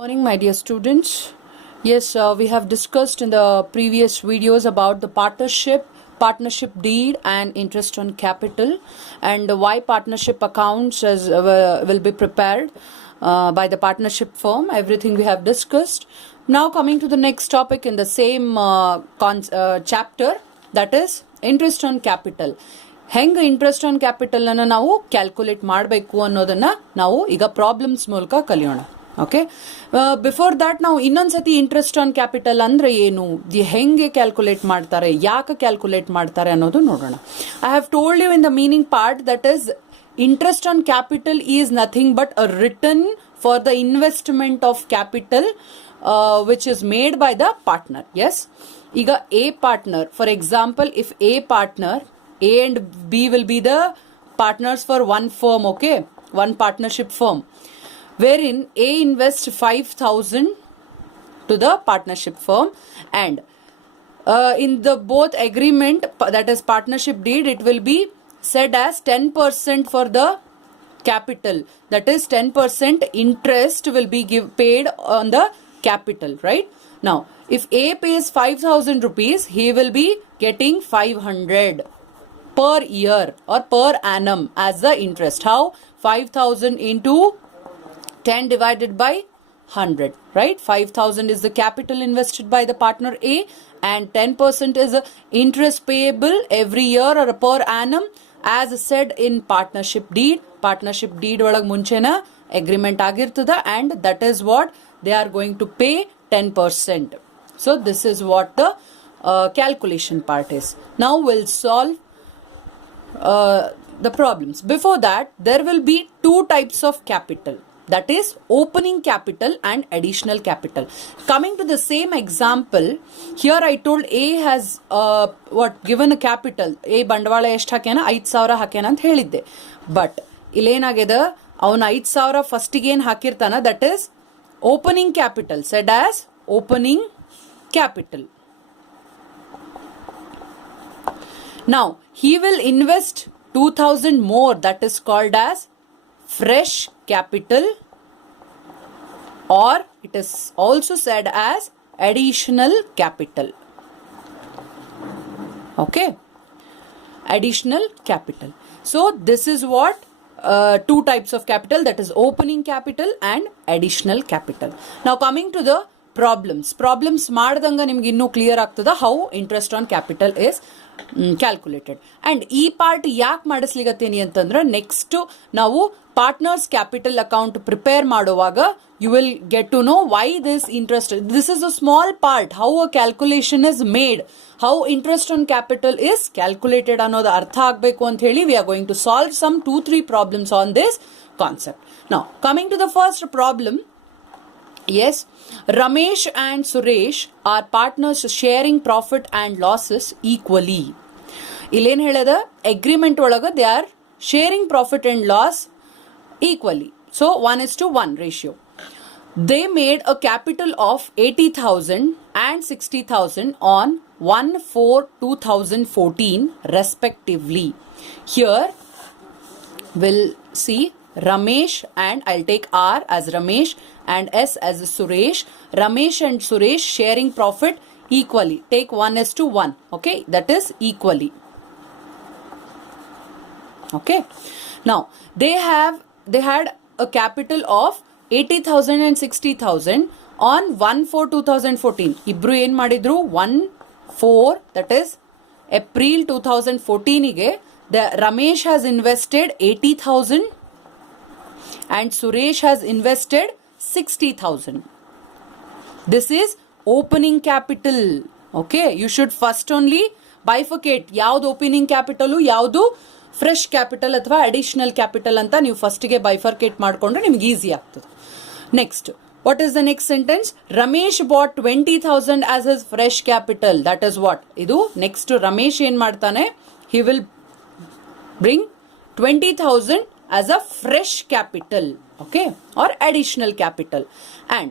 Morning, my dear students. Yes, we have discussed in the previous videos about the partnership deed, and interest on capital, and why partnership accounts will be prepared by the partnership firm. Everything we have discussed. Now, coming to the next topic in the same chapter, that is interest on capital. ಹೆಂಗೆ interest on capital ಅನ್ನು ನಾವು calculate ಮಾಡಬೇಕು ಅನ್ನೋದನ್ನ ನಾವು ಈಗ problems ಮೂಲಕ ಕಲಿಯೋಣ. Okay, before that ನಾವು ಇನ್ನೊಂದ್ಸತಿ ಇಂಟ್ರೆಸ್ಟ್ ಆನ್ ಕ್ಯಾಪಿಟಲ್ ಅಂದ್ರೆ ಏನು, ಹೆಂಗೆ ಕ್ಯಾಲ್ಕುಲೇಟ್ ಮಾಡ್ತಾರೆ, ಯಾಕೆ ಕ್ಯಾಲ್ಕುಲೇಟ್ ಮಾಡ್ತಾರೆ ಅನ್ನೋದು ನೋಡೋಣ. I have told you in the meaning part that is interest on capital is nothing but a return for the investment of capital which is made by the partner. Yes, ಈಗ a partner, for example, if a partner, A and B will be the partners for one firm, okay, one partnership firm, wherein A invests 5,000 to the partnership firm, and in the both agreement, that is partnership deed, it will be said as 10% for the capital, that is 10% interest will be paid on the capital, right? Now, if A pays 5,000 rupees, he will be getting 500 per year or per annum as the interest. How? 5,000 into 10 divided by 100, right? 5,000 is the capital invested by the partner A, and 10% is interest payable every year or per annum as said in partnership deed. Partnership deed ಒಳಗೆ ಮುಂಚೆನ agreement ಆಗಿರ್ತದ, and that is what they are going to pay 10%. So this is what the calculation part is. Now we'll solve the problems. Before that, there will be two types of capital, that is opening capital and additional capital. Coming to the same example, here I told A has given a capital. A ಬಂಡವಾಳ ಎಷ್ಟು ಹಾಕ್ಯಾನ, 5,000 ಹಾಕ್ಯಾನ ಅಂತ ಹೇಳಿದ್ದೆ. But ಇಲ್ಲೇನಾಗಿದೆ, ಅವನು 5,000 ಫಸ್ಟಿಗೆ ಏನು ಹಾಕಿರ್ತಾನ, that is opening capital, said as opening capital. Now, he will invest 2,000 more, that is called as fresh capital, or it is also said as additional capital. Okay, additional capital. So, this is what two types of capital, that is opening capital and additional capital. Now, coming to the problems ಮಾಡಿದಂಗ ನಿಮ್ಗೆ ಇನ್ನೂ clear ಆಗ್ತದ how interest on capital is calculated. And ಈ part ಯಾಕೆ ಮಾಡಿಸ್ಲಿಗತ್ತೀನಿ ಅಂತಂದ್ರೆ, next ನಾವು partners capital account prepare ಮಾಡುವಾಗ you will get to know why this interest, this is a small part, how a calculation is made, how interest on capital is calculated ಅನ್ನೋದು ಅರ್ಥ ಆಗಬೇಕು ಅಂತ ಹೇಳಿ we are going to solve some 2-3 problems on this concept. Now coming to the first problem. Yes, Ramesh and Suresh are partners sharing profit and losses equally. ಇಲ್ಲೇನು ಹೇಳದ, agreement ಒಳಗೆ they are sharing profit and loss equally. So 1:1 ratio. They made a capital of 80,000 and 60,000 on 1/4/2014 respectively. Here we'll see Ramesh, and I'll take R as Ramesh and S as Suresh. Ramesh and Suresh sharing profit equally. Take 1:1. Okay, that is equally. Okay. Now they had a capital of 80,000 and 60,000 on 1/4/2014. Ibru ಏನ್ ಮಾಡಿದ್ರು, 1/4, that is April 2014 ಗೆ Ramesh has invested 80,000 and Suresh has invested 60,000. This is opening capital. Okay, you should first only bifurcate ಯಾವ್ದು opening capital, ಯಾವ್ದು fresh capital ಅಥವಾ additional capital ಅಂತ ನೀವು ಫಸ್ಟಿಗೆ bifurcate ಮಾಡಿಕೊಂಡ್ರೆ ನಿಮ್ಗೆ ಈಸಿ ಆಗ್ತದೆ. Next, what is the next sentence? Ramesh bought 20,000 as his fresh capital. That is what? ಇದು ನೆಕ್ಸ್ಟ್ ರಮೇಶ್ ಏನ್ ಮಾಡ್ತಾನೆ, he will bring 20,000 as a fresh capital, okay, or additional capital, and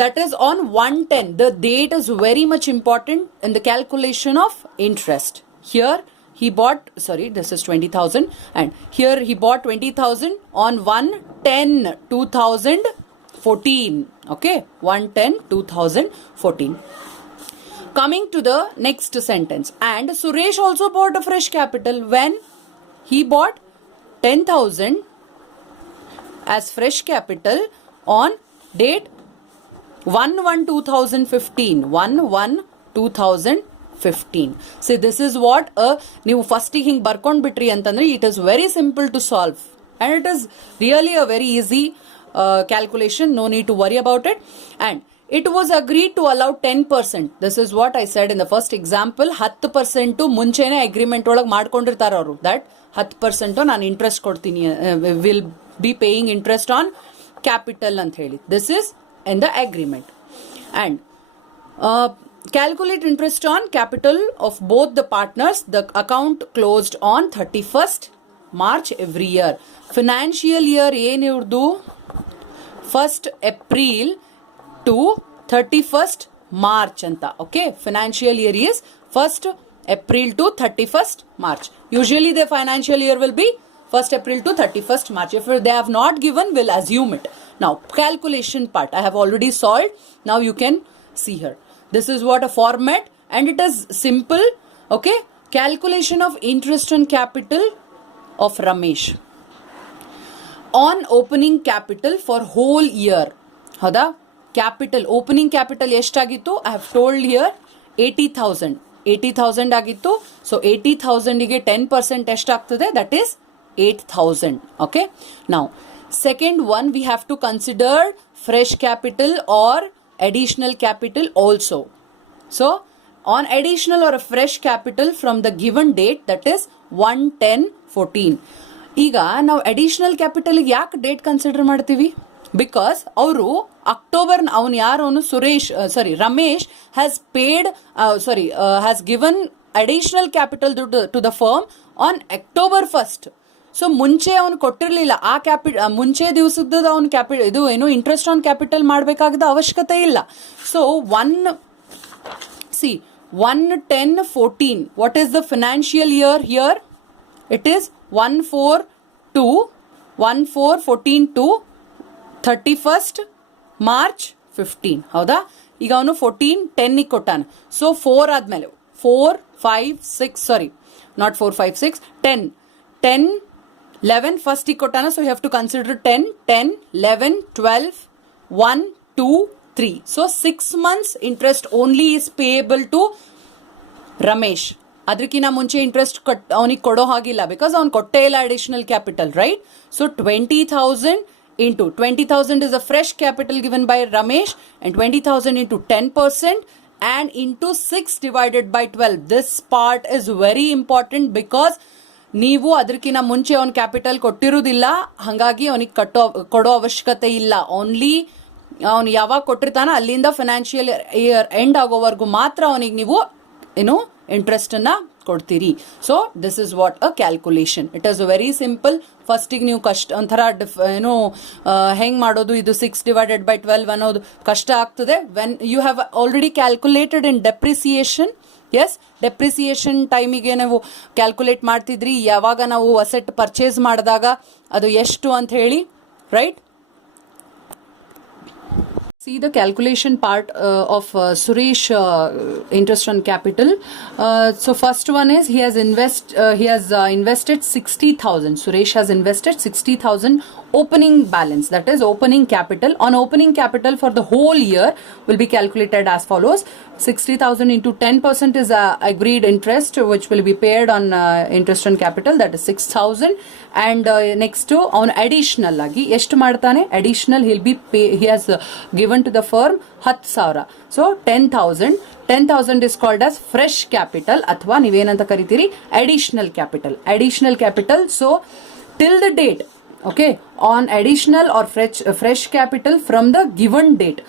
that is on 1/10. The date is very much important in the calculation of interest. Here he bought, sorry, this is 20,000, and here he bought 20,000 on 1/10/2014. 2014. Okay, 1/10/2014. Coming to the next sentence, and Suresh also bought a fresh capital when he bought 10,000 as fresh capital on date 1/1/2015. 1/1/2015. See, this is what ನೀವು ಫಸ್ಟಿಗೆ ಹಿಂಗೆ ಬರ್ಕೊಂಡು ಬಿಟ್ರಿ ಅಂತಂದ್ರೆ it is very simple to solve and it is really a very easy calculation. No need to worry about it. And it was agreed to allow 10%. This is what I said in the first example. 10% ಮುಂಚೆನೆ agreement ಒಳಗೆ ಮಾಡ್ಕೊಂಡಿರ್ತಾರೆ ಅವರು, that 10% ನಾನು interest ಕೊಡ್ತೀನಿ, will be paying interest on capital ಅಂತ ಹೇಳಿ. This is in the agreement. And calculate interest on capital of both the partners. The account closed on 31st March every year. Financial year ಏನಿವ್ರದು 1st April to 31st March ಅಂತ. Okay, financial year is 1st April to 31st March. Usually the financial year will be 1st April to 31st March. If they have not given, we'll assume it. Now calculation part I have already solved. Now you can see here. This is what a format, and it is simple. Okay, calculation of interest on capital of Ramesh on opening capital for whole year. ಹೌದಾ, capital opening capital ಎಷ್ಟಾಗಿತ್ತು? I have told here 80,000 ಆಗಿತ್ತು. So 80,000ಗೆ 10% ಎಷ್ಟಾಗ್ತದೆ? That is 8,000. Okay, now second one we have to consider fresh capital or additional capital also. So on additional or a fresh capital from the given date, that is 1/10/14. ಈಗ ನಾವು additional capital ಯಾಕೆ date consider ಮಾಡ್ತೀವಿ? Because ಅವರು October, ಅವನು ಯಾರು, Ramesh has paid has given additional capital to the firm on October 1st. So ಮುಂಚೆ ಅವನು ಕೊಟ್ಟಿರಲಿಲ್ಲ ಆ ಮುಂಚೆ ದಿವಸದ ಅವನು ಇದು ಏನು ಇಂಟ್ರೆಸ್ಟ್ ಆನ್ ಕ್ಯಾಪಿಟಲ್ ಮಾಡಬೇಕಾದ ಅವಶ್ಯಕತೆ ಇಲ್ಲ. So 1/10/14. What is the financial year here? It is 1/4/14 to 31st March 15. ಹೌದಾ? ಈಗ ಅವನು 14/10 ಕೊಟ್ಟಾನ. ಸೊ 4 ಆದ್ಮೇಲೆ 4, 5, 6 not 4, 5, 6, 10, 11 first ಕೊಟ್ಟಾನ. So you have to consider 10, 11, 12, 1, 2, 3. So 6 months interest only is payable to Ramesh. ಅದಕ್ಕಿಂತ ಮುಂಚೆ ಇಂಟ್ರೆಸ್ಟ್ ಅವನಿಗೆ ಕೊಡೋ ಹಾಗಿಲ್ಲ, ಬಿಕಾಸ್ ಅವ್ನು ಕೊಟ್ಟೇ ಇಲ್ಲ additional capital, right? So 20,000 into 20,000 is a fresh capital given by Ramesh, and 20,000 into 10% and into 6 divided by 12. This part is very important because ನೀವು ಅದಕ್ಕಿಂತ ಮುಂಚೆ ಅವನ ಕ್ಯಾಪಿಟಲ್ ಕೊಟ್ಟಿರುವುದಿಲ್ಲ, ಹಾಗಾಗಿ ಅವನಿಗೆ ಕೊಡೋ ಅವಶ್ಯಕತೆ ಇಲ್ಲ. ಓನ್ಲಿ ಅವನು ಯಾವಾಗ ಕೊಟ್ಟಿರ್ತಾನ ಅಲ್ಲಿಂದ ಫಿನಾನ್ಷಿಯಲ್ ಇಯರ್ ಎಂಡ್ ಆಗೋವರೆಗೂ ಮಾತ್ರ ಅವನಿಗೆ ನೀವು ಏನು ಇಂಟ್ರೆಸ್ಟ್ ಅನ್ನ ಕೊಡ್ತೀರಿ. So this is what a calculation. It is very simple. ಫಸ್ಟಿಗೆ ನೀವು ಒಂಥರ ಏನು ಹೆಂಗ್ ಮಾಡೋದು, ಇದು 6 divided by 12 ಅನ್ನೋದು ಕಷ್ಟ ಆಗ್ತದೆ. When you have already calculated in depreciation. Yes, depreciation ಟೈಮಿಗೆ ನಾವು ಕ್ಯಾಲ್ಕುಲೇಟ್ ಮಾಡ್ತಿದ್ರಿ, ಯಾವಾಗ ನಾವು ಅಸೆಟ್ ಪರ್ಚೇಸ್ ಮಾಡಿದಾಗ ಅದು ಎಷ್ಟು ಅಂತ ಹೇಳಿ, right? See the calculation part of Suresh interest on capital. So first one is he has invested 60,000. Suresh has invested 60,000 opening balance, that is opening capital. On opening capital for the whole year will be calculated as follows. 60,000 into 10% is agreed interest which will be paid on interest on capital, that is 6,000. And next to on additional agi ಎಷ್ಟು ಮಾಡ್ತಾನೆ? additional he has given to the firm 10,000. so 10,000 is called as fresh capital ಅಥವಾ ನೀವೇನಂತ ಕರಿತೀರಿ? additional capital. So till the date, okay, on additional or fresh capital from the given date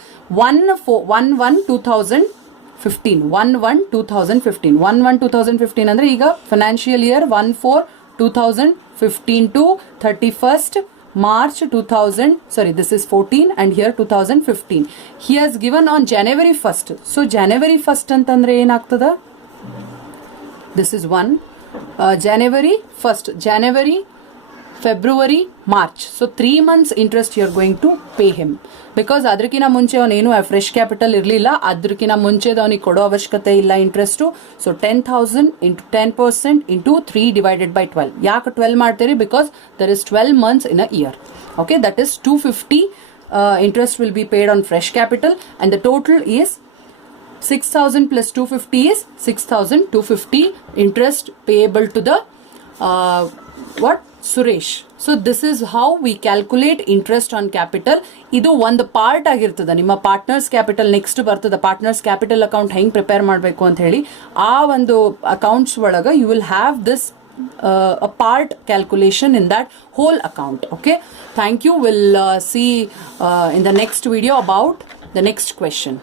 1/1/2015. 1/1/2015 ಅಂದ್ರೆ ಈಗ financial year 1/4/2015 to 31st March 2000, this is 14 and here 2015. He has given on January 1st. So January 1st ಅಂತಂದ್ರೆ ಏನಾಗ್ತದ? This is 1. January 1st. January February March. So 3 months interest you are going to pay him. Because ಅದಕ್ಕಿಂತ ಮುಂಚೆ ಅವನೇನು fresh capital ಇರಲಿಲ್ಲ, ಅದಕ್ಕಿಂತ ಮುಂಚೆದು ಅವನಿಗೆ ಕೊಡೋ ಅವಶ್ಯಕತೆ ಇಲ್ಲ interest. So 10,000 into 10% into 3 divided by 12. ಯಾಕೆ 12 ಮಾಡ್ತೀರಿ? Because there is 12 months in a year. Okay, that is 250 interest will be paid on fresh capital, and the total is 6,000 plus 250 is 6,250 interest payable to the Suresh. So this is how we calculate interest on capital. ಇದು ಒಂದು part ಆಗಿರ್ತದೆ. ನಿಮ್ಮ partners capital next ಬರ್ತದೆ. Partners capital account ಹೆಂಗೆ prepare ಮಾಡಬೇಕು ಅಂತ ಹೇಳಿ ಆ ಒಂದು ಅಕೌಂಟ್ಸ್ ಒಳಗೆ you will have this a part calculation in that whole account. Okay, thank you. We'll see in the next video about the next question.